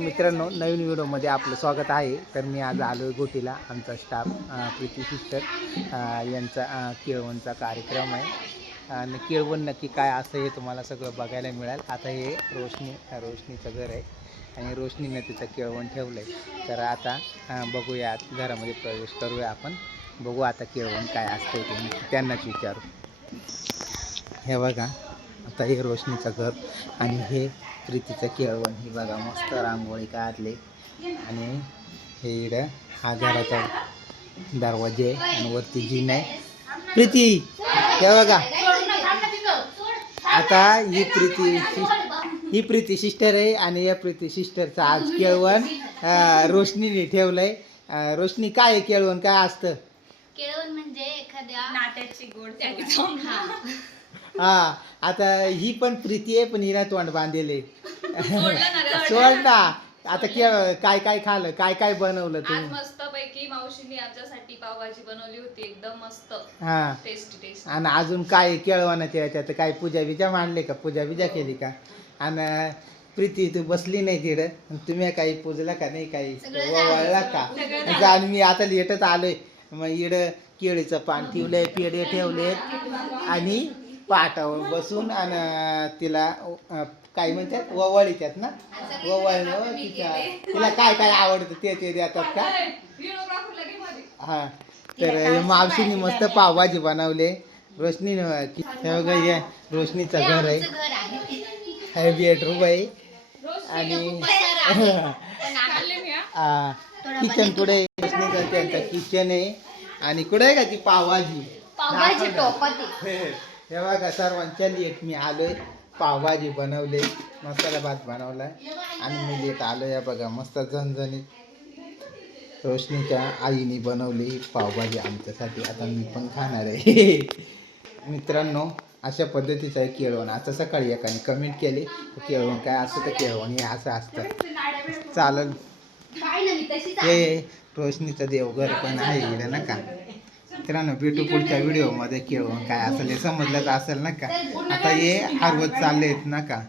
मित्रांनो, नवीन व्हिडिओमध्ये आपलं स्वागत आहे. तर मी आज आलो आहे गोटीला. आमचा स्टाफ प्रीती सिस्टर यांचा केळवणचा कार्यक्रम आहे आणि केळवण नक्की काय असं हे तुम्हाला सगळं बघायला मिळेल. आता हे रोशनीचं घर आहे आणि रोशनीने तिचं केळवण ठेवलं आहे. तर आता बघूया, घरामध्ये प्रवेश करूया आपण. बघू आता केळवण काय असतं ते त्यांनाच विचारू. हे बघा, आता हे रोशनीचं घर आणि हे प्रीतीचं केळवण. ही बघा, मस्त रांगोळी काढली आणि हे इकडं हा घराचा दरवाजे आणि वरती जिन आहे. प्रीती हे बघा, आता ही प्रीती सिस्टर आहे आणि या प्रीती सिस्टरचं आज केळवण रोशनीने ठेवलंय. रोशनी, काय आहे केळवण, काय असतं? केळवण म्हणजे एखाद्या नात्याची गोड. हा, आता ही पण प्रीती आहे, पण हिला तोंड बांधले. सोड ना. आता काय काय खाल्लं, काय काय बनवलं तुम्ही? आज मस्त पैकी मावशीने आमच्यासाठी पावभाजी बनवली होती, एकदम मस्त. हा, टेस्टी. आणि अजून काय केळवणाच्या याच्यात काय पूजा बिजा मांडले का? पूजा बिजा केली का? आणि प्रीती, तू बसली नाही तिकडं, तुम्ही काही पूजला का नाही? काही वळला का? आणि मी आता लेटच आलोय. मग इकडं केळीचं पान ठेवलंय, पेढे ठेवलेत आणि पाटावर बसून आणि तिला काय म्हणतात, ववळीतात ना, ववळल्यावर तिला काय काय आवडतं ते देतात का? हा, तर मावशीने मस्त पावभाजी बनवले. रोशनी हे बघा, हे रोशनीचं घर आहे. हे बेडरूम आहे आणि किचन पुढे रोशनीचं त्यांचं किचन आहे. आणि कुठे आहे का ती पावभाजी? हे बघा, सर्वांच्या लेट मी आलोय. पावभाजी बनवले, मसाला भात बनवला आणि मी लेट आलो. या बघा, मस्त झणझणीत रोशनीच्या आईने बनवली पावभाजी आमच्यासाठी. आता मी पण खाणार आहे. मित्रांनो, अशा पद्धतीचं आहे केळवण. आता सकाळी एकाने कमेंट केली, केळवण काय असतं? तर केळवण हे असं असतं. चालेल, हे रोशनीचं देवघर पण आहे इकडे ना का. मित्रांनो, भेटू पुढच्या व्हिडिओमध्ये. केळवण काय असेल हे समजलंच असेल ना का. आता हे हरवत चालले आहेत ना का.